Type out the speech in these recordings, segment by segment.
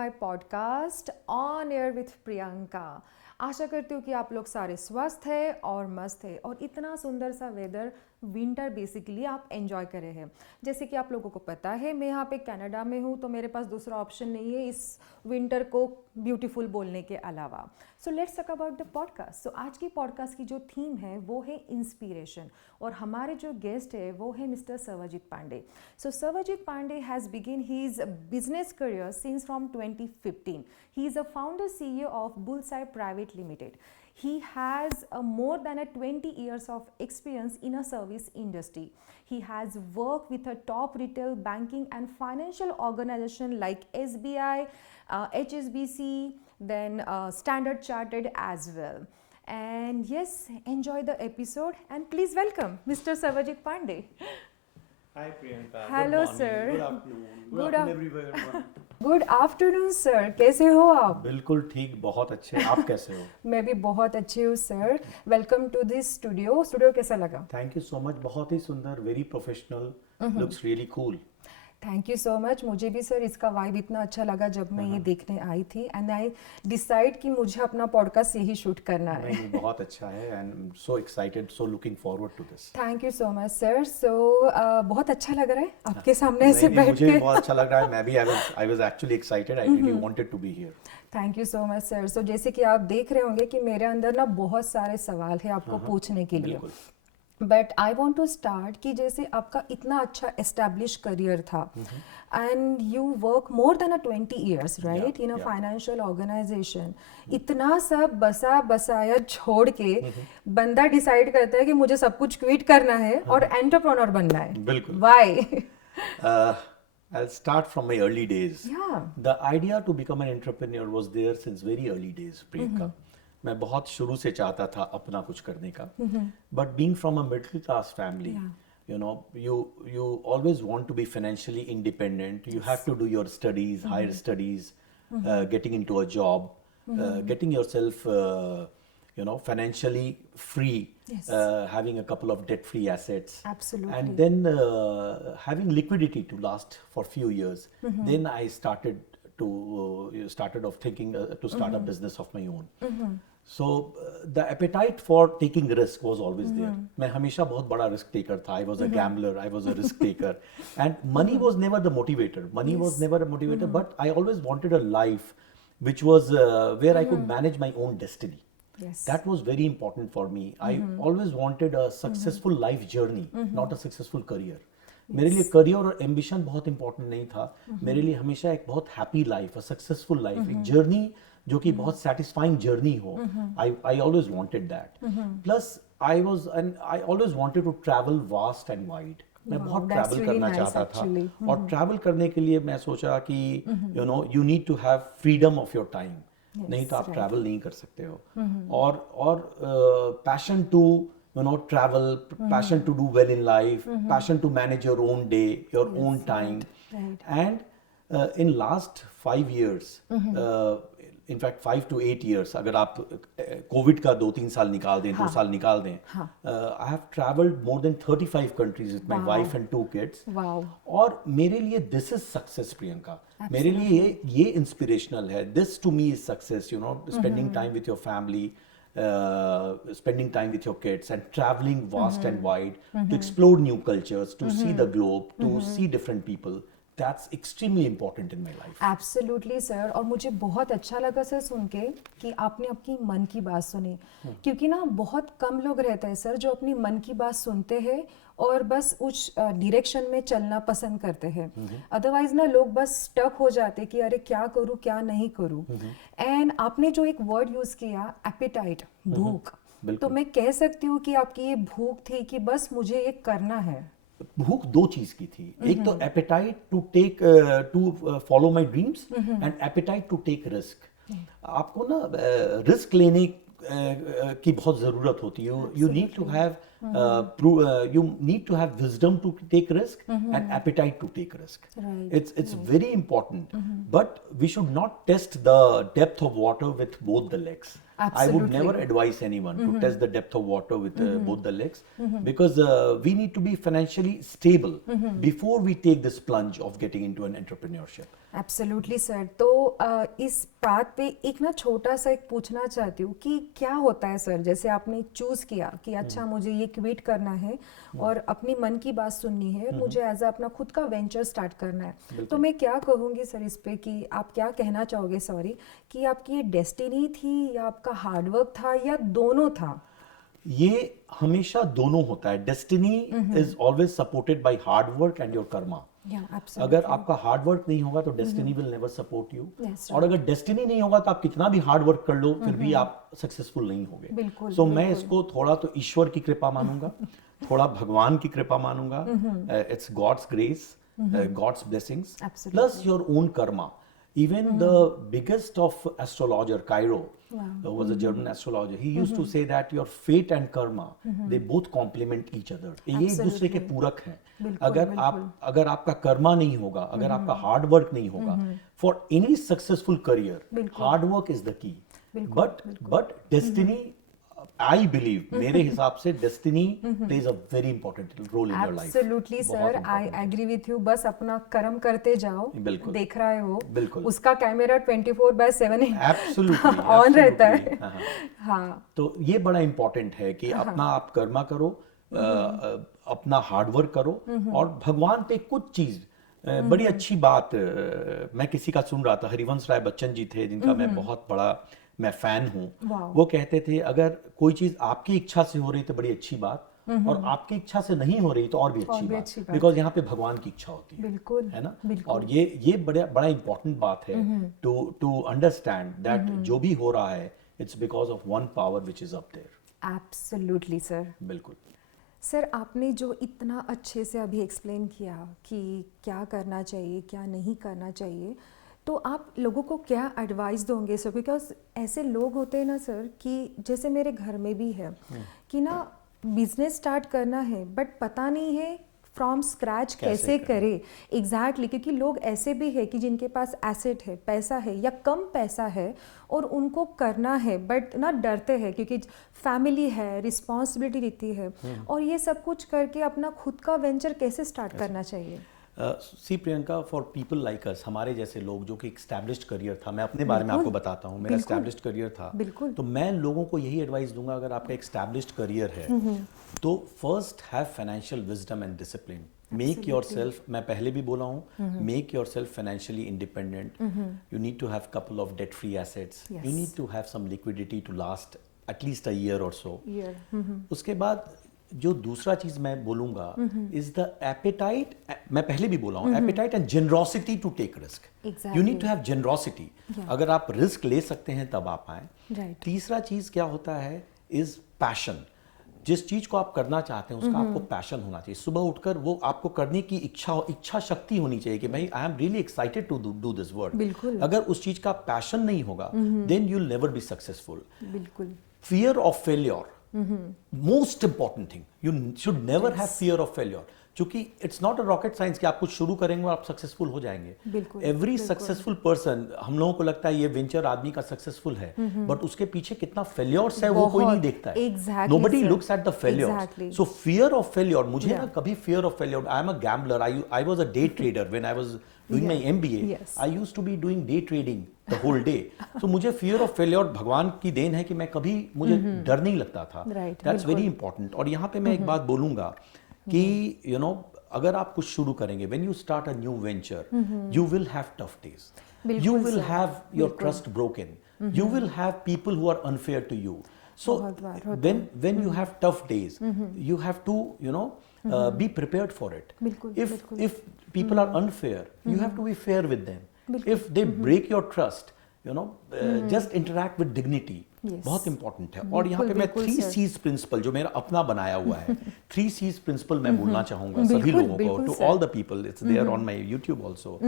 My podcast on air with Priyanka. आशा करती हूँ कि आप लोग सारे स्वस्थ हैं और मस्त हैं और इतना सुंदर सा वेदर विंटर बेसिकली आप एंजॉय कर रहे हैं। जैसे कि आप लोगों को पता है मैं यहाँ पे कनाडा में हूँ, तो मेरे पास दूसरा ऑप्शन नहीं है इस विंटर को ब्यूटीफुल बोलने के अलावा। So let's talk about the podcast. So आज की पॉडकास्ट की जो थीम है वो है इंस्पिरेशन और हमारे जो गेस्ट है वो है mister Sarabjit Pandey. So Sarabjit Pandey has begin his business career since from 2015. He is a founder CEO of Bullseye Private Limited. He has more than 20 years of experience in a service industry. He has worked with a top retail banking and financial organization like SBI, HSBC, then Standard Chartered as well. And yes, enjoy the episode and please welcome Mr. Sarvajit Pandey. Hi Priyanka. Hello, Good morning. sir. Good afternoon. Good Good afternoon everyone. Good afternoon sir, कैसे हो आप? बिल्कुल ठीक, बहुत अच्छे। आप कैसे हो? मैं भी बहुत अच्छी हूँ sir. Welcome to this studio कैसा लगा? थैंक यू सो मच, बहुत ही सुंदर, very professional, looks really cool. Thank you so much. मुझे भी सर इसका वाइब इतना अच्छा लगा जब मैं ये देखने आई थी एंड आई डिसाइड कि मुझे अपना पॉडकास्ट यही शूट करना है। नहीं, बहुत अच्छा है and so excited, so looking forward to this. Thank you so much sir. So बहुत अच्छा लग रहा है आपके सामने ऐसे बैठ के। मुझे बहुत अच्छा लग रहा है। मैं भी I was actually excited. I really wanted to be here. Thank you so much sir. So जैसे कि आप देख रहे होंगे कि मेरे अंदर ना बहुत सारे सवाल है आपको पूछने के लिए, but I want to start कि जैसे आपका इतना अच्छा एस्टेब्लिश करियर था and you work more than 20 years right in a financial organization. इतना सब बसा बसाया छोड़ के बंदा डिसाइड करता है कि मुझे सब कुछ क्विट करना है और एंटरप्रेन्योर बनना है। बिल्कुल। Why? I'll start from my early days. Yeah. The idea to become an entrepreneur was there since very early days, Priyanka. मैं बहुत शुरू से चाहता था अपना कुछ करने का, but being from a middle class family, you know, you always want to be financially independent. You have to do your studies, higher studies, getting into a job, getting yourself, financially free, having a couple of debt-free assets, Absolutely. and then having liquidity to last for few years. Then I started off thinking to start a business of my own. So the appetite for taking risk was always there. मैं हमेशा बहुत बड़ा risk taker था. I was a gambler. I was a risk taker, and money was never the motivator. Money was never a motivator, but I always wanted a life which was where I could manage my own destiny. Yes. That was very important for me. I always wanted a successful life journey, not a successful career. मेरे लिए career और ambition बहुत important नहीं था। मेरे लिए हमेशा एक बहुत happy life, a successful life, एक जर्नी जो कि बहुत सेटिस्फाइंग जर्नी हो। I always wanted that. Plus I always wanted to travel vast and wide. मैं बहुत ट्रैवल करना चाहता था और ट्रैवल करने के लिए मैं सोचा कि you need to have freedom of your time. नहीं तो आप ट्रैवल नहीं कर सकते हो। और passion to travel, passion to do well in life, passion to manage your own day, your own time. Right. And in last 5 years, in fact 5 to 8 years, अगर आप कोविड का 2-3 साल निकाल दें, 2 साल निकाल दें, I have traveled more than 35 countries with my wife and 2 kids. Wow. और मेरे लिए this is success, Priyanka. मेरे लिए ये इंस्पिरेशनल है. This to me is success, spending time with your family, spending time with your kids and traveling vast and wide to explore new cultures, to see the globe, to see different people. That's extremely important in my life. Absolutely sir। और मुझे बहुत अच्छा लगा sir सुन के कि आपने अपनी मन की बात सुनी, क्योंकि ना बहुत कम लोग रहते हैं सर जो अपनी मन की बात सुनते हैं और बस उस डायरेक्शन में चलना पसंद करते हैं। अदरवाइज ना लोग बस स्टक हो जाते कि अरे क्या करूँ क्या नहीं करूँ। एंड आपने जो एक वर्ड यूज किया एपेटाइट, भूख, तो मैं कह सकती हूँ कि आपकी ये भूख थी कि बस मुझे ये करना है। भूख 2 चीज की थी। एक तो appetite to follow my dreams and appetite to take risk. आपको ना रिस्क लेने की बहुत जरूरत होती है। You need to have you need to have wisdom to take risk and appetite to take risk. Right. It's very important, but we should not test the depth of water with both the legs. I would Absolutely. never advise anyone to test the depth of water with both the legs, because we need to be financially stable before we take this plunge of getting into an entrepreneurship. Absolutely sir. तो इस बात पे एक ना छोटा सा एक पूछना चाहती हूँ कि क्या होता है सर, जैसे आपने चूज़ किया कि अच्छा मुझे ये क्विट करना है और अपनी मन की बात सुननी है, मुझे एज अपना खुद का वेंचर स्टार्ट करना है, तो मैं क्या कहूँगी सर इस पे कि आप क्या कहना चाहोगे, सॉरी, कि आपकी ये डेस्टिनी थी या आपका हार्डवर्क था या दोनों था? ये हमेशा दोनों होता है. Destiny is always supported by hard work and your Karma. अगर आपका हार्ड वर्क नहीं होगा तो destiny will never support you. और अगर डेस्टिनी नहीं होगा तो आप कितना भी हार्ड वर्क कर लो फिर भी आप सक्सेसफुल नहीं होगे. सो मैं इसको थोड़ा तो ईश्वर की कृपा मानूंगा, थोड़ा भगवान की कृपा मानूंगा. It's God's grace, God's blessings plus your own karma. Even the biggest of astrologer, Cairo, was a German astrologer. He used to say that your fate and karma, they both complement each other. ये एक दूसरे के पूरक हैं. अगर आपका कर्मा नहीं होगा, अगर आपका हार्ड वर्क नहीं होगा, for any successful career, hard work is the key. But destiny, I believe, मेरे हिसाब से destiny plays a very important role in your life. Absolutely sir, I agree with you. बस अपना कर्म करते जाओ, देख रहे हो, उसका कैमरा 24/7 ऑन रहता है. हाँ, तो ये बड़ा इम्पोर्टेंट है कि अपना आप कर्मा करो, अपना हार्ड वर्क करो और भगवान पे कुछ चीज. बड़ी अच्छी बात मैं किसी का सुन रहा था, हरिवंश राय बच्चन जी थे जिनका मैं बहुत बड़ा मैं फैन हूँ. वो कहते थे अगर कोई चीज आपकी इच्छा से हो रही तो बड़ी अच्छी बात, और आपकी इच्छा से नहीं हो रही तो और भी अच्छी बात, बिकॉज यहाँ पे भगवान की इच्छा होती है. बिल्कुल, है ना. और ये बड़ा इंपॉर्टेंट बात है टू अंडरस्टैंड दैट जो भी हो रहा है it's because of one power which is up there. Absolutely sir. बिल्कुल सर, आपने जो इतना अच्छे से अभी एक्सप्लेन किया कि क्या करना चाहिए क्या नहीं करना चाहिए, तो आप लोगों को क्या एडवाइस दोगे सर? बिकॉज ऐसे लोग होते हैं ना सर कि जैसे मेरे घर में भी है कि ना बिजनेस स्टार्ट करना है बट पता नहीं है फ्रॉम स्क्रैच कैसे करे. एग्जैक्टली, क्योंकि लोग ऐसे भी है कि जिनके पास एसेट है, पैसा है या कम पैसा है और उनको करना है बट ना डरते हैं क्योंकि फैमिली है, रिस्पॉन्सिबिलिटी रहती है, और ये सब कुछ करके अपना खुद का वेंचर कैसे स्टार्ट करना चाहिए? See Priyanka, for people like us, हमारे जैसे लोग जो कि एस्टैब्लिश्ड करियर था, मैं अपने बारे में आपको बताता हूँ, मेरा एस्टैब्लिश्ड करियर था, तो मैं लोगों को यही एडवाइस दूंगा अगर आपका एस्टैब्लिश्ड करियर है तो first have financial wisdom and discipline. Make your self, मैं पहले भी बोला हूँ, make your self financially independent. You need to have couple of debt free assets, you need to have some liquidity to last at least a year or so. उसके बाद जो दूसरा चीज मैं बोलूंगा इज द एपेटाइट. मैं पहले भी बोला हूं, appetite and generosity to take risk. You need to have generosity. अगर आप रिस्क ले सकते हैं तब आप आए. तीसरा चीज क्या होता है इज पैशन. जिस चीज को आप करना चाहते हैं उसका आपको पैशन होना चाहिए. सुबह उठकर वो आपको करने की इच्छा शक्ति होनी चाहिए कि भाई I am really excited to do this work. अगर उस चीज का पैशन नहीं होगा then you will never be successful. Fear of failure, most important thing. You should never have fear of failure. क्योंकि it's not a rocket science कि आप कुछ शुरू करेंगे और आप सक्सेसफुल हो जाएंगे. एवरी सक्सेसफुल पर्सन, हम लोगों को लगता है ये वेंचर आदमी का सक्सेसफुल है, बट उसके पीछे कितना फेलियर्स है वो कोई नहीं देखता है. Nobody looks at the failures. So fear of failure, मुझे ना कभी fear of failure. I am a gambler, I was a day trader when I was doing my MBA. I used to be doing day trading the whole day. So मुझे fear of failure भगवान की then है कि मैं कभी मुझे डर नहीं लगता था. That's very important. और यहाँ पे मैं एक बात बोलूँगा कि you know अगर आप कुछ शुरू करेंगे, when you start a new venture, you will have tough days. You will have your trust broken. You will have people who are unfair to you. So when you have tough days, you have to be prepared for it. If people are unfair, you have to be fair with them. If they break your trust, just interact with dignity Yes. बहुत important है। और यहाँ पे मैं बिल्कुल, 3 sir. C's principal जो मेरा अपना बनाया हुआ है 3 C's प्रिंसिपल मैं बोलना चाहूंगा सभी बिल्कुल, लोगों को, बिल्कुल, too sir. All the people, it's there on my YouTube also.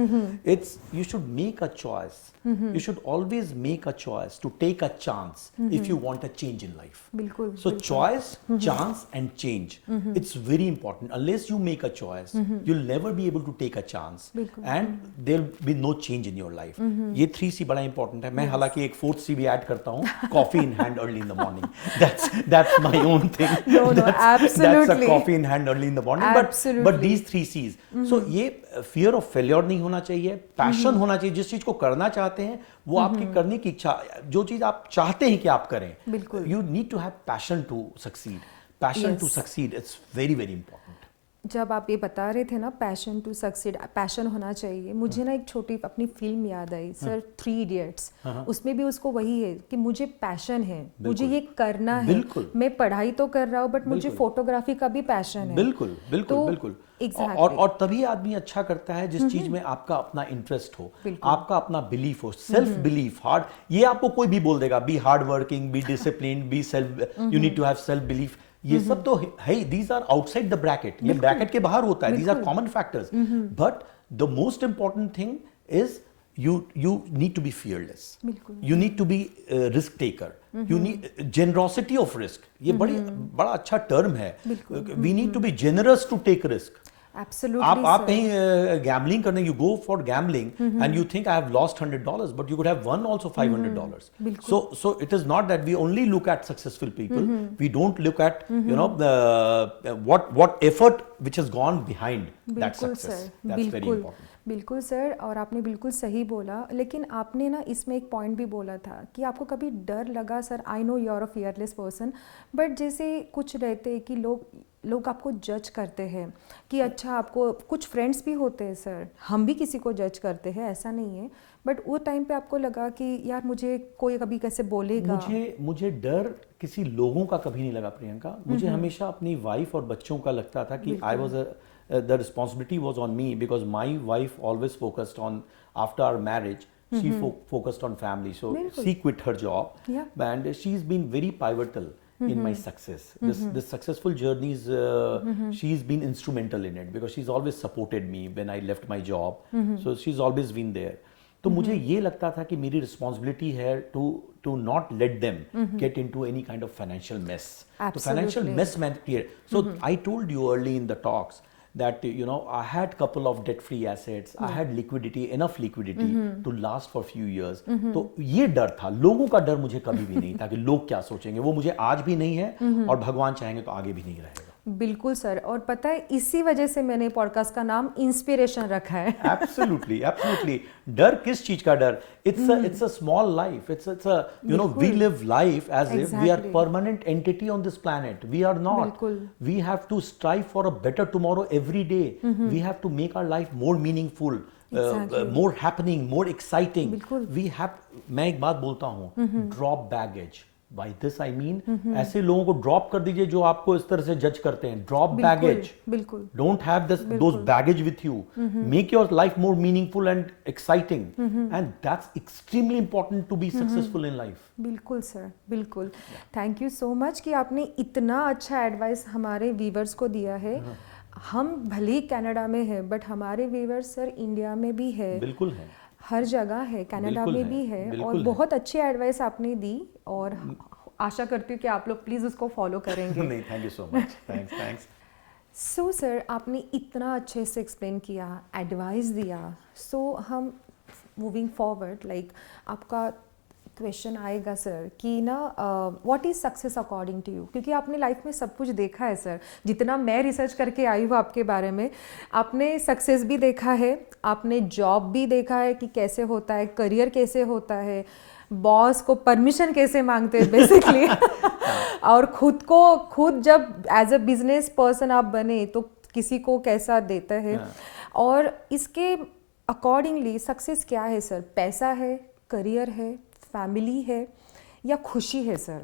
It's you should make a choice, you should always make a choice to take a chance if you want a change in life. बिल्कुल, So बिल्कुल. choice, chance and change. It's very important. Unless you make a choice, you'll never be able to take a chance. बिल्कुल. And there'll be no change in your life. ये 3C बड़ा important है। मैं हालांकि एक 4th C भी add करता हूँ, coffee in hand early in the morning. That's my own thing. No, That's absolutely. a coffee in hand early in the morning. Absolutely. But these 3 C's. So ये fear of failure नहीं होना चाहिए, passion होना चाहिए। जिस चीज को करना चाहते हैं वो आपकी करने की इच्छा, जो चीज आप चाहते हैं कि आप करें, बिल्कुल. You need to have passion to succeed. Passion to Yes. succeed. It's very very important. जब आप ये बता रहे थे ना पैशन टू सक्सीड, पैशन होना चाहिए, मुझे ना एक छोटी अपनी फिल्म याद आई सर, 3 इडियट्स। उसमें भी उसको वही है कि मुझे पैशन है, मुझे ये करना है। बिल्कुल. मैं पढ़ाई तो कर रहा हूँ बट मुझे बिल्कुल. फोटोग्राफी का भी पैशन है। बिल्कुल बिल्कुल तो बिल्कुल। exactly. और तभी आदमी अच्छा करता है जिस चीज में आपका अपना इंटरेस्ट हो, बिल्कुल. आपका अपना बिलीफ हो, सेल्फ बिलीफ। हार्ड, ये आपको कोई भी बोल देगा, be hard working, be discipline, be self, you need to have self belief, ये सब तो है, these are outside the bracket, ये ब्रैकेट के बाहर होता है, these are common factors. But the most important thing is you need to be fearless. बिल्कुल. You need to be risk taker. You need generosity of risk. ये बड़ा अच्छा term है। We need to be generous to take risk. Absolutely, आप sir. कहीं gambling करने, you go for gambling and you think I have lost $100, but you could have won also $500. So it is not that we only look at successful people. We don't look at you know the what effort which has gone behind that बिल्कुल success. Sir, That's very बिल्कुल important. बिल्कुल sir, और आपने बिल्कुल सही बोला। लेकिन आपने ना इसमें एक पॉइंट भी बोला था कि आपको कभी डर लगा sir, I know you are a fearless person, but जैसे कुछ रहते हैं कि लोग आपको जज करते हैं कि अच्छा, आपको कुछ फ्रेंड्स भी होते हैं सर, हम भी किसी को जज करते हैं, ऐसा नहीं है, बट वो टाइम पे आपको लगा कि यार मुझे कोई कभी कैसे बोलेगा। मुझे डर किसी लोगों का कभी नहीं लगा प्रियंका। मुझे हमेशा अपनी वाइफ और बच्चों का लगता था कि I was the responsibility was on me, because my wife always focused on, after our marriage she focused on family, so she quit her job. Yeah. And she's been very pivotal in my success. This successful journeys, she's been instrumental in it, because she's always supported me when I left my job. So she's always been there. तो मुझे ये लगता था कि मेरी responsibility है to not let them get into any kind of financial mess. तो financial mess man create. So I told you early in the talks that I had couple of debt free assets, I had liquidity, enough liquidity to last for few years. तो ये डर था, लोगों का डर मुझे कभी भी नहीं था कि लोग क्या सोचेंगे, वो मुझे आज भी नहीं है और भगवान चाहेंगे तो आगे भी नहीं रहेगा। बिल्कुल सर, और पता है इसी वजह से मैंने पॉडकास्ट का नाम इंस्पिरेशन रखा है। Absolutely. डर किस चीज का डर? It's a small life. It's a we live life as if we are permanent entity on this planet. We are not. बिल्कुल. We have to strive for a better tomorrow every day. We have to make our life more meaningful, more happening, more exciting. बिल्कुल. मैं एक बात बोलता हूँ, drop baggage. By this I mean, ऐसे लोगों को ड्रॉप कर दीजिए जो आपको इस तरह से जज करते हैं। ड्रॉप बैगेज, बिल्कुल। Don't have those baggage with you. Make your life more meaningful and exciting, and that's extremely important to be successful in life. बिल्कुल सर, बिल्कुल। थैंक यू सो मच कि आपने इतना अच्छा एडवाइस हमारे व्यूवर्स को दिया है। हम भले ही कनाडा में है, बट हमारे व्यूवर्स सर इंडिया में भी है, बिल्कुल है, हर जगह है, कनाडा में भी है, और बहुत अच्छी एडवाइस आपने दी, और आशा करती हूँ कि आप लोग प्लीज़ उसको फॉलो करेंगे। नहीं, thank you so much, thanks. So sir, आपने इतना अच्छे से एक्सप्लेन किया, एडवाइस दिया, सो हम मूविंग फॉरवर्ड, लाइक आपका क्वेश्चन आएगा सर कि ना what is success according to you, क्योंकि आपने लाइफ में सब कुछ देखा है सर, जितना मैं रिसर्च करके आई हूँ आपके बारे में, आपने सक्सेस भी देखा है, आपने जॉब भी देखा है कि कैसे होता है, करियर कैसे होता है, बॉस को परमिशन कैसे मांगते हैं बेसिकली और खुद जब एज अ बिजनेस पर्सन आप बने तो किसी को कैसा देता है, और इसके अकॉर्डिंगली सक्सेस क्या है सर? पैसा है, करियर है, फैमिली है, या खुशी है सर?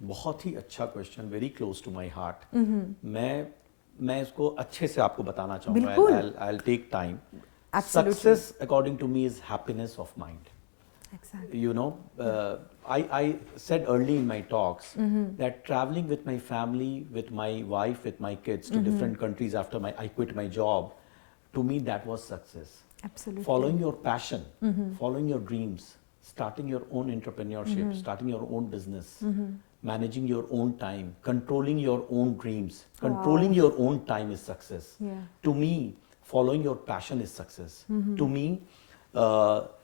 बहुत ही अच्छा question, very close to my heart. मैं इसको अच्छे से आपको बताना चाहूँगा। I'll take time. Success according to me is happiness of mind. Exactly. You know, I said early in my talks that traveling with my family, with my wife, with my kids to different countries after I quit my job, to me that was success. Absolutely. Following your passion, following your dreams, starting your own entrepreneurship, starting your own business, managing your own time, controlling your own dreams, controlling your own time is success. Yeah. To me, following your passion is success. To me,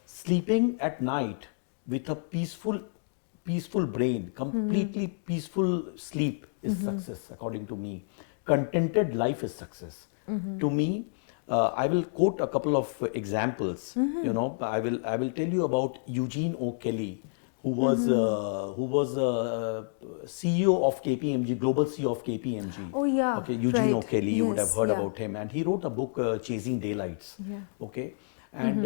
sleeping at night with a peaceful brain, completely peaceful sleep is success, according to me. Contented life is success. To me, I will quote a couple of examples. You know, I will tell you about Eugene O'Kelly, who was CEO of KPMG, global CEO of KPMG. Oh, yeah, Okay, Eugene right. O'Kelly, you would have Yes, heard yeah. about him, and he wrote a book, Chasing Daylights. Yeah. Okay, and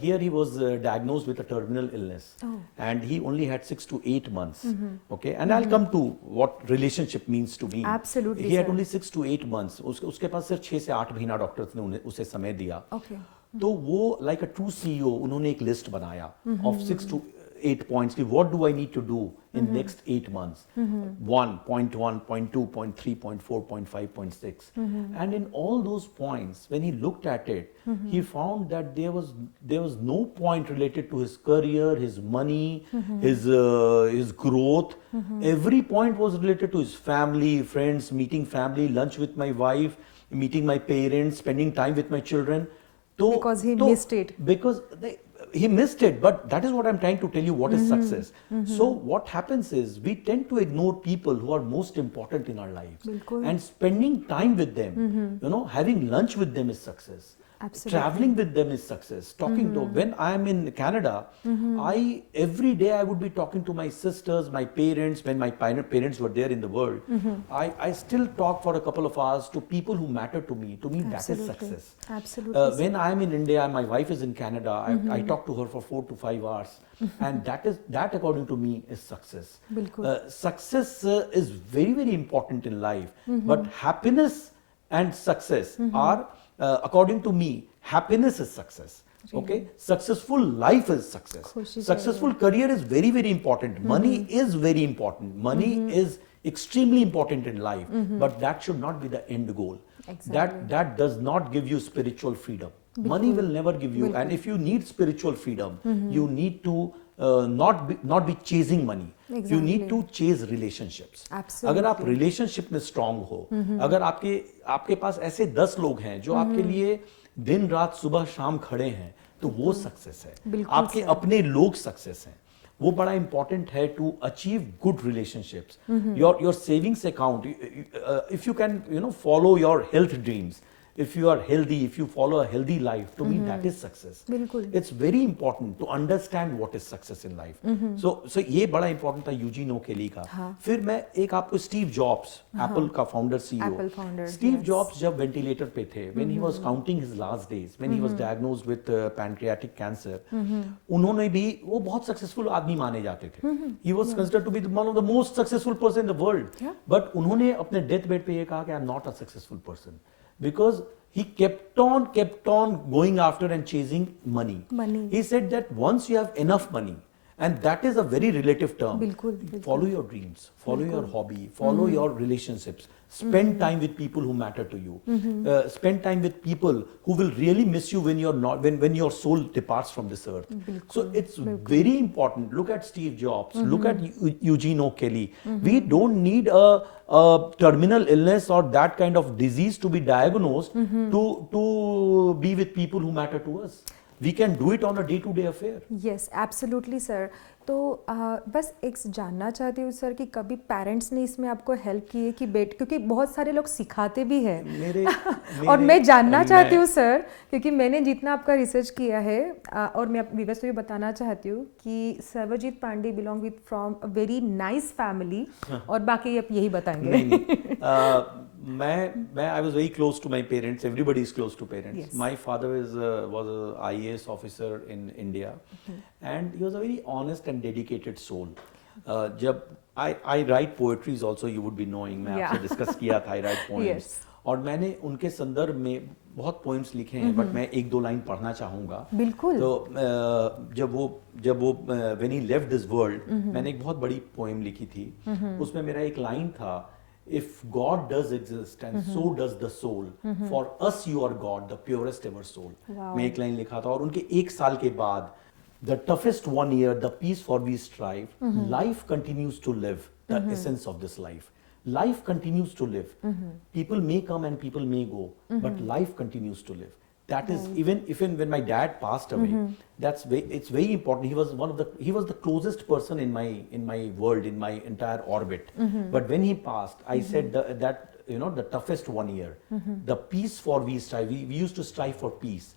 here he was diagnosed with a terminal illness, and he only had 6 to 8 months. Okay, and I'll come to what relationship means to me. Absolutely, He had sir. only 6 to 8 months. उसके पास सिर्फ 6 से 8 महीना doctors ने उसे समय दिया. Okay. तो वो लाइक अ ट्रू सीईओ उन्होंने एक लिस्ट बनाया ऑफ 6 to 8 points कि what do I need to do in next 8 months. 1, point 1, point 2, point 3, point 4, point 5, point 6. And in all those points, when he looked at it, he found that there was no point related to his career, his money, his growth. Every point was related to his family, friends, meeting family, lunch with my wife, meeting my parents, spending time with my children. Because he missed it. Because he missed it, but that is what I'm trying to tell you, what is success. So what happens is we tend to ignore people who are most important in our lives. बिल्कुल. And spending time with them, you know, having lunch with them is success. Absolutely. Traveling with them is success. Talking to, when I am in Canada, every day I would be talking to my sisters, my parents, when my parents were there in the world. I still talk for a couple of hours to people who matter to me. To me, that is Absolutely. success. Absolutely. When I am in India and my wife is in Canada, I talk to her for 4 to 5 hours, and that according to me is success. बिल्कुल. Success is very very important in life, but happiness and success are, according to me, happiness is success. Okay, successful life is success. खुशी Successful career is very very important. Money is very important. Money is extremely important in life, but that should not be the end goal. Exactly. That does not give you spiritual freedom. Money will never give you. And if you need spiritual freedom, you need to not be chasing money. You need to chase relationships. Absolutely. अगर आप relationship में strong हो, अगर आपके पास ऐसे 10 लोग हैं जो आपके लिए दिन रात सुबह शाम खड़े हैं, तो वो सक्सेस है. बिल्कुल आपके अपने लोग सक्सेस हैं. वो बड़ा इंपॉर्टेंट है to achieve good relationships. Your savings account, if you can follow your health dreams, if you are healthy, if you follow a healthy life, to me that is success. बिल्कुल. It's very important to understand what is success in life. So ये बड़ा important था Eugene ओकेली का. फिर मैं एक आपको Steve jobs, Apple का founder CEO. Apple founder, Steve yes. Jobs जब वेंटिलेटर पे थे, when he was counting his last days, when he was diagnosed with pancreatic cancer, उन्होंने भी, वो बहुत सक्सेसफुल आदमी माने जाते थे. He was considered to be one of the most successful person in the world. Yeah. But उन्होंने अपने डेथ बेड पे ये कहा कि I am not a successful person. Because he kept on going after and chasing money. Money. He said that once you have enough money, and that is a very relative term. बिल्कुल, बिल्कुल. Follow your dreams, follow your hobby, follow your relationships. Spend time with people who matter to you. Spend time with people who will really miss you when you're not, when your soul departs from this earth. So it's very important. Look at Steve Jobs. Look at Eugene O'Kelly. We don't need a terminal illness or that kind of disease to be diagnosed to be with people who matter to us. We can do it on a day-to-day affair. Yes absolutely sir. तो बस एक जानना चाहती हूँ sir कि कभी parents ने इसमें आपको हेल्प की है कि क्योंकि बहुत सारे लोग सिखाते भी हैं और मैं जानना चाहती हूँ सर, क्योंकि मैंने जितना आपका रिसर्च किया है और मैं व्यूअर्स को भी बताना चाहती हूँ कि Sarabjit Pandey belong with from a very nice family, और बाकी आप यही बताएंगे. I was very close to my parents. Everybody is close to parents. Yes. My father was a IAS officer in India, and he was a very honest and dedicated soul. जब I write poetries also, you would be knowing. मैं आपसे discuss किया था, I write poems. Yes. और मैंने उनके संदर्भ में बहुत पोइम्स लिखे हैं, बट मैं एक दो लाइन पढ़ना चाहूँगा। बिल्कुल। तो जब वो when he left this world, मैंने एक बहुत बड़ी पोएम लिखी थी। उसमें मेरा एक लाइन था, if God does exist and so does the soul, for us you are God the purest ever soul. मैं एक लाइन लिखा था, और उनके एक साल के बाद, the toughest 1 year, the peace for we strive, life continues to live the essence of this life. Life continues to live. People may come and people may go, but life continues to live. That is, even when my dad passed away, it's very important. He was the closest person in my world, in my entire orbit. But when he passed, I said that the toughest 1 year, the peace for we strive. We used to strive for peace,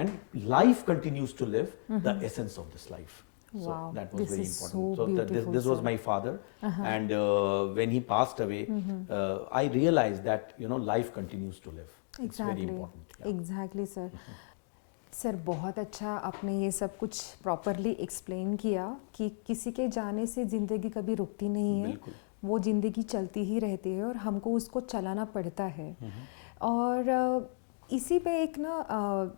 and life continues to live the essence of this life. So Wow, that was this very is important. so So beautiful, this was sir. my father, and when he passed away, I realized that life continues to live. It's very important. Yeah. Exactly sir. Sir बहुत अच्छा आपने ये सब कुछ properly explain किया कि किसी के जाने से ज़िंदगी कभी रुकती नहीं है, बिल्कुल। वो ज़िंदगी चलती ही रहती है और हमको उसको चलाना पड़ता है। और इसी पे एक ना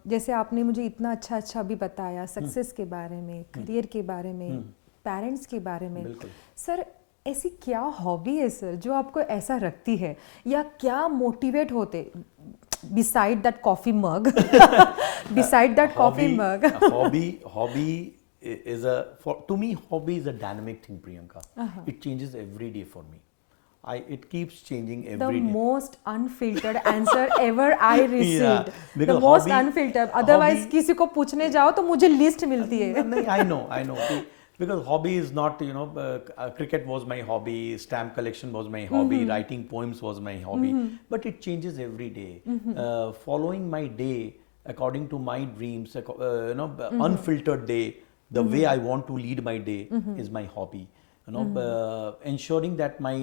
जैसे आपने मुझे इतना अच्छा भी बताया सक्सेस के बारे में, करियर के बारे में, पेरेंट्स के बारे में। बिल्कुल। सर ऐसी क्या हॉबी है सर जो आपको ऐसा रखती है, या क्या मोटिवेट होते beside that coffee mug? Beside that coffee mug. Hobby is to me, hobby is a dynamic thing, Priyanka. It changes every day for me. It keeps changing every The day. most unfiltered answer ever I received. Yeah, The because most hobby- unfiltered. Otherwise hobby- किसी को पूछने जाओ तो मुझे list मिलती है। No, I know. Because hobby is not, cricket was my hobby, stamp collection was my hobby, writing poems was my hobby, but it changes every day. Following my day according to my dreams, unfiltered day, the way I want to lead my day is my hobby. Ensuring that my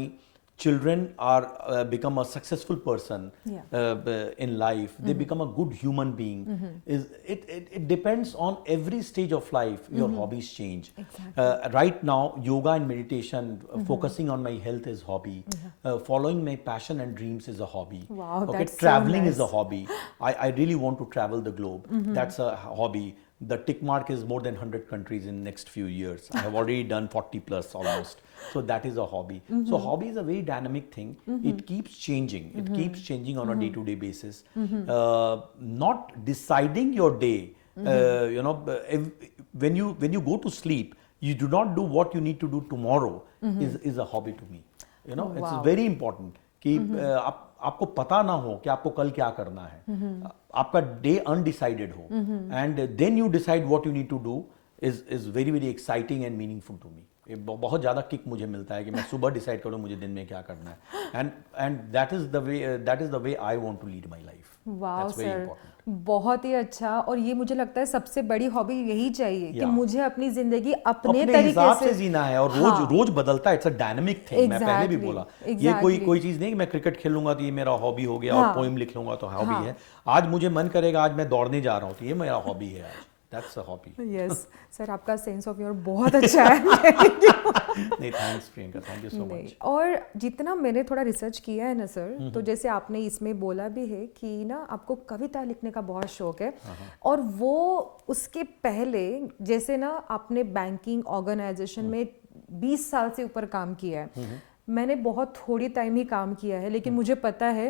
children are become a successful person in life, they become a good human being. It depends on every stage of life. Your hobbies change. Exactly. Right now, yoga and meditation, focusing on my health is hobby. Following my passion and dreams is a hobby. Wow, okay, that's so traveling is a nice. hobby. I really want to travel the globe. That's a hobby. The tick mark is more than 100 countries in next few years. I have already done 40 plus almost. So that is a hobby. So hobby is a very dynamic thing. It keeps changing. It keeps changing on a day-to-day basis. Not deciding your day. When you go to sleep, you do not do what you need to do tomorrow. Is a hobby to me. It's Wow. very important कि आपको पता ना हो कि आपको कल क्या करना है, आपका डे अनडिसाइडेड हो, and then you decide what you need to do is very very exciting and meaningful to me. बहुत ज़्यादा किक मुझे मिलता है कि मैं सुबह डिसाइड करूँ मुझे दिन में क्या करना है, and that is the way I want to lead my life. Wow sir, बहुत ही अच्छा। और ये मुझे लगता है सबसे बड़ी हॉबी यही चाहिए कि मुझे अपनी जिंदगी अपने तरीके हिसाब से जीना है, और रोज बदलता है. It's a dynamic thing. मैं पहले भी Exactly, बोला exactly. ये कोई चीज नहीं कि मैं क्रिकेट खेलूंगा तो ये मेरा हॉबी हो गया, और पोएम लिख लूंगा तो हॉबी है. आज मुझे मन करेगा आज मैं दौड़ने जा रहा हूँ तो ये मेरा हॉबी है. आज that's a hobby. Yes sir, आपका सेंस ऑफ ह्यूमर बहुत अच्छा है. नहीं, thanks Priyanka, thank you so much. और जितना मैंने थोड़ा रिसर्च किया है ना सर, तो जैसे आपने इसमें बोला भी है कि ना आपको कविता लिखने का बहुत शौक है, और वो उसके पहले जैसे ना आपने बैंकिंग ऑर्गेनाइजेशन में 20 साल से ऊपर काम किया है. मैंने बहुत थोड़ी टाइम ही काम किया है, लेकिन मुझे पता है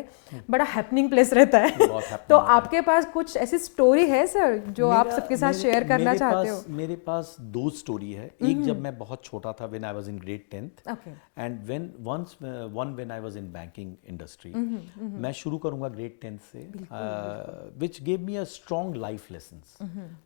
बड़ा हैपनिंग प्लेस रहता है. तो आपके पास कुछ ऐसी स्टोरी है सर जो आप सबके साथ शेयर करना चाहते हो? मेरे पास 2 स्टोरी है. एक जब मैं बहुत छोटा था, when I was in grade 10th, and when I was in banking industry. मैं शुरू करूंगा ग्रेड 10th से, which give me a strong life lessons.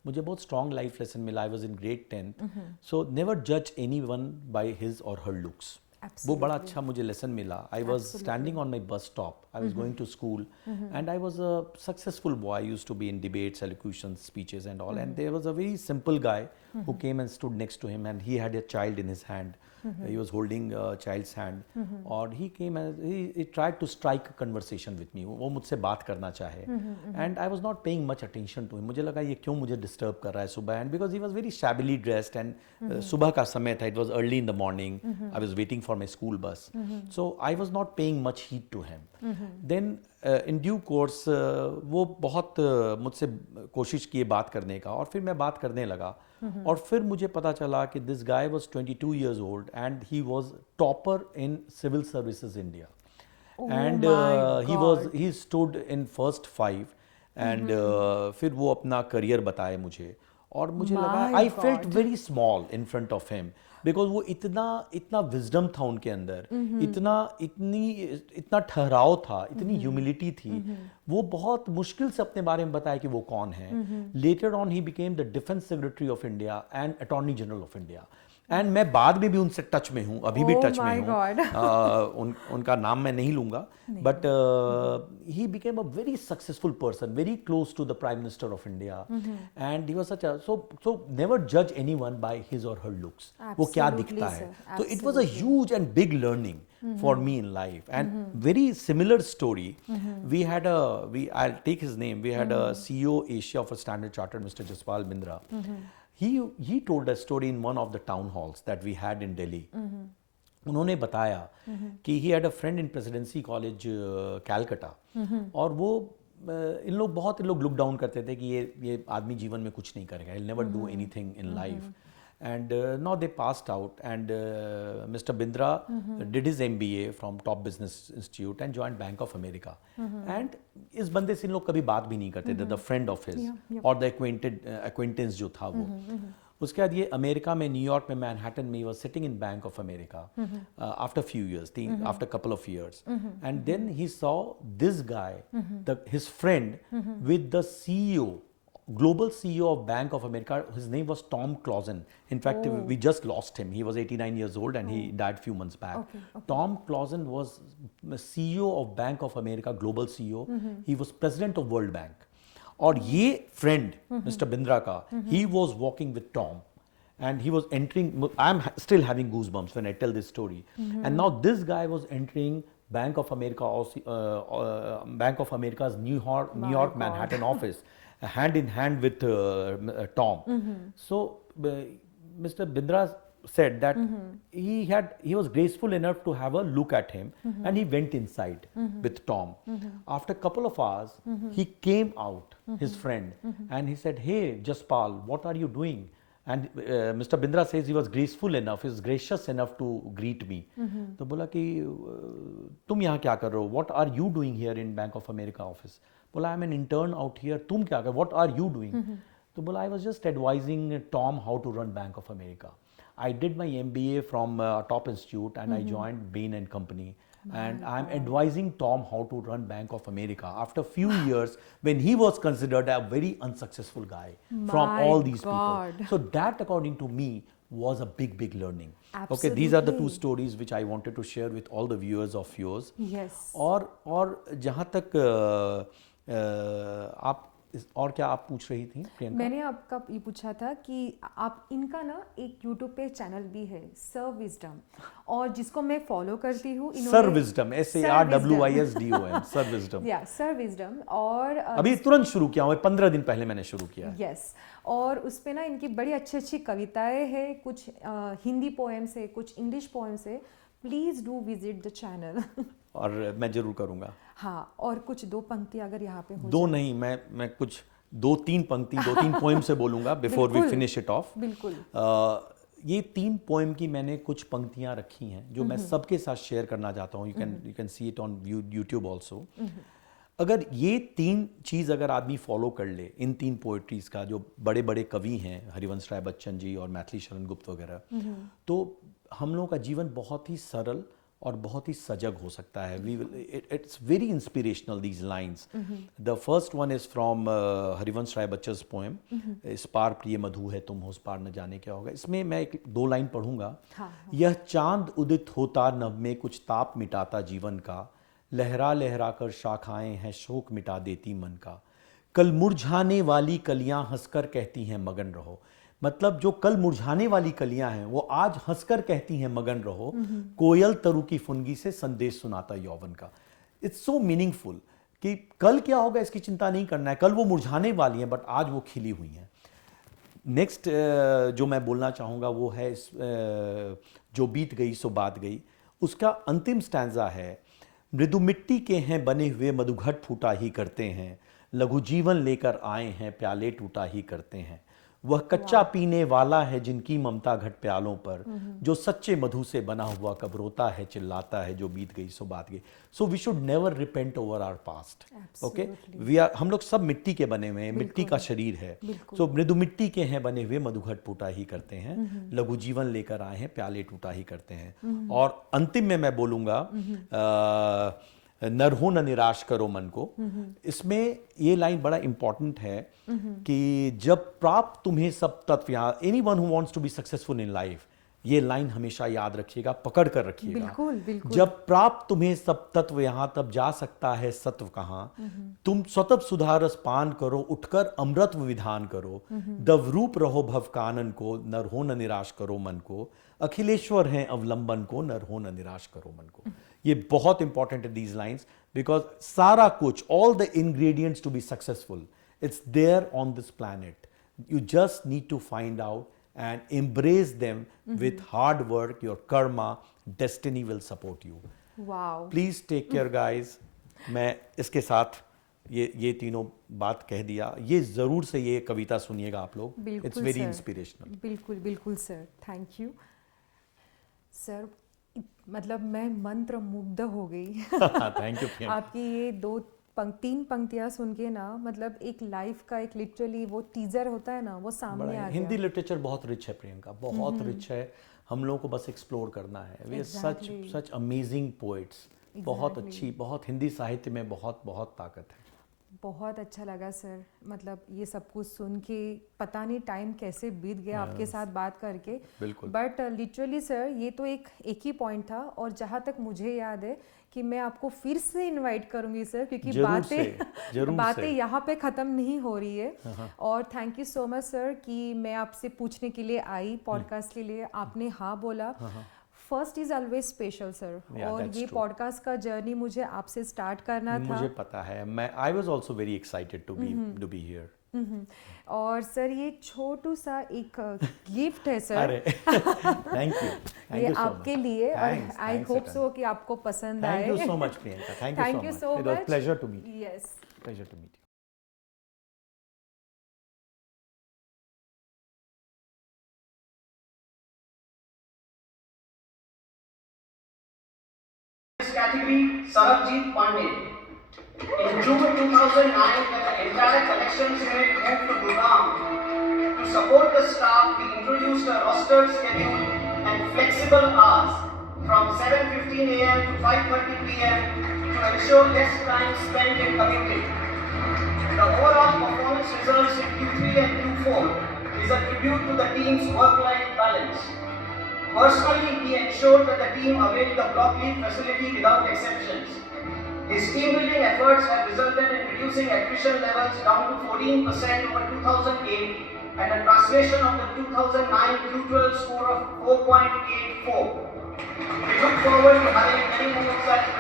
मुझे बहुत स्ट्रॉन्ग लाइफ लेसन मिला. I was in grade 10th. So never जज anyone by his or her looks. वो बड़ा अच्छा मुझे लेसन मिला. I was standing on my bus stop. I was going to school and I was a successful boy. I used to be in debates, elocutions, speeches and all. And there was a very simple guy who came and stood next to him, and he had a child in his hand. He was holding a child's hand, और he came and he tried to strike a conversation with me. वो मुझसे बात करना चाहे, and I was not paying much attention to him. मुझे लगा ये क्यों मुझे disturb कर रहा है सुबह, and because he was very shabbily dressed, and सुबह का समय था, it was early in the morning. I was waiting for my school bus, so I was not paying much heed to him. Then in due course वो बहुत मुझसे कोशिश किए बात करने का, और फिर मैं बात करने लगा, और फिर मुझे पता चला कि this guy was 22 years old and he was topper in civil services India. Oh And my God. he stood in first 5, and फिर वो अपना करियर बताए मुझे, और मुझे लगा My I felt God. Very small in front of him, because वो इतना इतना विजडम था उनके अंदर, इतना ठहराव था, इतनी ह्यूमिलिटी थी, वो बहुत मुश्किल से अपने बारे में बताया कि वो कौन है. Later on he became the defence secretary of India and attorney general of India. And मैं बाद में भी उनसे टच में हूँ, अभी भी Oh टच में my हूँ. God. उनका नाम मैं नहीं लूँगा, but he became a very successful person, very close to the prime minister of India, and he was such a so never जज anyone by his or her looks, वो क्या Absolutely, दिखता है. sir. तो it was a huge and big learning for me in life, and very similar story. I'll take his name. We had a CEO Asia for Standard Chartered, Mr. Jaspal Bindra. He told a story in one of the town halls that we had in Delhi. उन्होंने बताया कि he had a friend in Presidency College, Calcutta, और वो इन लोग look down करते थे कि ये आदमी जीवन में कुछ नहीं करेगा, he'll never do anything in life. And now they passed out, and Mr. Bindra did his MBA from Top Business Institute and joined Bank of America. And इस बंदे से इन लोग कभी बात भी नहीं करते थे, the friend of his, और the acquaintance जो था वो. उसके बाद ये अमेरिका में, न्यूयॉर्क में, मैनहट्टन में, was sitting in Bank of America after few years, after couple of years, and then he saw this guy, his friend, with the CEO, global CEO of Bank of America. His name was Tom Clausen. In fact, we just lost him. He was 89 years old and he died few months back. Okay. Tom Clausen was CEO of Bank of America, global CEO. He was president of World Bank. और ये friend, Mr. Bindra का, he was walking with Tom, and he was entering. I'm still having goosebumps when I tell this story. And now this guy was entering Bank of America, Bank of America's New York Manhattan office, hand in hand with Tom. So Mr. Bindra said that he was graceful enough to have a look at him, and he went inside with Tom. After a couple of hours, he came out, his friend, and he said, "Hey, Jaspal, what are you doing?" And Mr. Bindra says he was graceful enough, he was gracious enough to greet me. तो बोला कि तुम यहाँ क्या कर रहे हो? What are you doing here in Bank of America office? बोला I'm an intern out here. तुम क्या कर? What are you doing? तो बोला I was just advising Tom how to run Bank of America. I did my MBA from Top Institute, and I joined Bain and Company. And I'm advising Tom how to run Bank of America after few years when he was considered a very unsuccessful guy from My all these God. people. So that, according to me, was a big learning. Absolutely. Okay, these are the two stories which I wanted to share with all the viewers of yours. Yes. और जहाँ तक आप और क्या आप पूछ रही थी प्रियंका? मैंने आपका ये पूछा था कि आप इनका ना एक यूट्यूब पे चैनल भी है, सर विजडम, और जिसको मैं फॉलो करती हूँ. Sir wisdom, SARWISDOM, sir wisdom. या सर विजडम. और अभी तुरंत शुरू किया हूँ, 15 दिन पहले मैंने शुरू किया. यस. और उस पे ना इनकी बड़ी अच्छी कविताएं हैं, कुछ हिंदी पोएम्स है, कुछ इंग्लिश पोएम्स है. Please do visit the channel. और मैं जरूर करूँगा. हाँ, और कुछ 2 पंक्ति अगर यहाँ पे हो दो जाए. नहीं, मैं कुछ 2-3 पंक्ति, 2-3 पोएम से बोलूँगा before we finish it off. बिल्कुल. ये 3 पोएम की मैंने कुछ पंक्तियाँ रखी हैं जो मैं सबके साथ शेयर करना चाहता हूँ. You can see it on YouTube also. अगर ये 3 चीज़ अगर आदमी फॉलो कर ले, इन 3 पोएट्रीज का, जो बड़े बड़े कवि हैं, हरिवंश राय बच्चन जी और मैथिली शरण गुप्त वगैरह, तो हम लोगों का जीवन बहुत ही सरल और बहुत ही सजग हो सकता है. It's very inspirational, these lines. The first one is from Harivansh Rai बच्चन's poem, इस पार प्रिय मधु है तुम हो, उस पार न जाने क्या होगा. इसमें मैं 2 लाइन पढ़ूंगा. यह चांद उदित होता नभ में कुछ ताप मिटाता जीवन का, लहरा लहरा कर शाखाएं हैं शोक मिटा देती मन का, कल मुरझाने वाली कलियां हंसकर कहती हैं मगन रहो. मतलब जो कल मुरझाने वाली कलियां हैं वो आज हंसकर कहती हैं मगन रहो, कोयल तरु की फुनगी से संदेश सुनाता यौवन का. इट्स सो मीनिंगफुल कि कल क्या होगा इसकी चिंता नहीं करना है, कल वो मुरझाने वाली हैं बट आज वो खिली हुई हैं. नेक्स्ट जो मैं बोलना चाहूँगा वो है जो बीत गई सो बात गई. उसका अंतिम स्टैंजा है, मृदु मिट्टी के हैं बने हुए मधुघट फूटा ही करते हैं, लघु जीवन लेकर आए हैं प्याले टूटा ही करते हैं। वह कच्चा पीने वाला है जिनकी ममता घट प्यालों पर, जो सच्चे मधु से बना हुआ कब रोता है चिल्लाता है, जो बीत गई सो बात गई। So we should never repent over our past. Okay, we are, हम लोग सब मिट्टी के बने हुए हैं, मिट्टी का शरीर है। सो मृदु मिट्टी के हैं बने हुए मधुघट फूटा ही करते हैं, लघु जीवन लेकर आए हैं प्याले टूटा ही करते हैं। और अंतिम में मैं बोलूंगा नर हो न निराश करो मन को। इसमें ये लाइन बड़ा इंपॉर्टेंट है कि जब प्राप्त तुम्हें सब तत्व, यहाँ anyone who wants to be successful in life, ये लाइन हमेशा याद रखिएगा, पकड़ कर रखिएगा। बिल्कुल बिल्कुल। जब प्राप्त तुम्हें सब तत्व, यहाँ तब जा सकता है सत्व कहाँ। तुम स्वतः सुधारस पान करो, उठकर अमृत विधान करो, दवरूप रहो भव कानन को, नर हो न निराश करो मन को, अखिलेश्वर हैं अवलंबन को, नर हो न निराश करो मन को। ये बहुत इंपॉर्टेंट है दीज लाइन्स, बिकॉज सारा कुछ, all the ingredients to be successful, it's there on this planet. You just need to find out and embrace them with hard work. Your karma, destiny will support you. Wow. Please take care, guys. मैं इसके साथ ये तीनों बात कह दिया। ये जरूर से ये कविता सुनिएगा आप लोग। बिल्कुल It's very sir. inspirational. बिल्कुल बिल्कुल सर, थैंक यू सर। मतलब मैं मंत्र मुग्ध हो गई Thank you, Priyanka. आपकी ये तीन पंक्तियां सुन के ना, मतलब एक लाइफ का एक लिटरली वो टीजर होता है ना, वो सामने बड़ा आ है। गया। हिंदी लिटरेचर बहुत रिच है प्रियंका, बहुत रिच है। हम लोगों को बस एक्सप्लोर करना है। We are such amazing poets. बहुत अच्छी, बहुत हिंदी साहित्य में बहुत बहुत ताकत है। बहुत अच्छा लगा सर, मतलब ये सब कुछ सुन के पता नहीं टाइम कैसे बीत गया आपके साथ बात करके। बिल्कुल। बट लिटरली सर, ये तो एक ही पॉइंट था, और जहाँ तक मुझे याद है कि मैं आपको फिर से इनवाइट करूंगी सर, क्योंकि बातें यहाँ पे ख़त्म नहीं हो रही है। और thank you so much sir कि मैं आपसे पूछने के लिए आई पॉडकास्ट के लिए, आपने हाँ बोला। First is always special sir, और ये पॉडकास्ट का जर्नी मुझे आपसे स्टार्ट करना था। मुझे पता है, मैं I was also very excited to be here. और सर ये छोटू सा एक गिफ्ट है सर। अरे थैंक यू ये आपके लिए, और आई होप सो कि आपको पसंद आए। Thank you so much Priyanka, thank you so much. It was pleasure to meet you. Yes, pleasure to meet you. Category Sarabjit Pandey. In June 2009, when the entire collections unit moved to Gurgaon, to support the staff, we introduced a rostered schedule and flexible hours from 7:15 a.m. to 5:30 p.m. to ensure less time spent in commuting. The overall performance results in Q3 and Q4 is a tribute to the team's work-life balance. Personally, he ensured that the team availed the block leave facility without exceptions. His team-building efforts have resulted in reducing attrition levels down to 14% over 2008 and a translation of the 2009 Q12 score of 4.84. We look forward to having many more such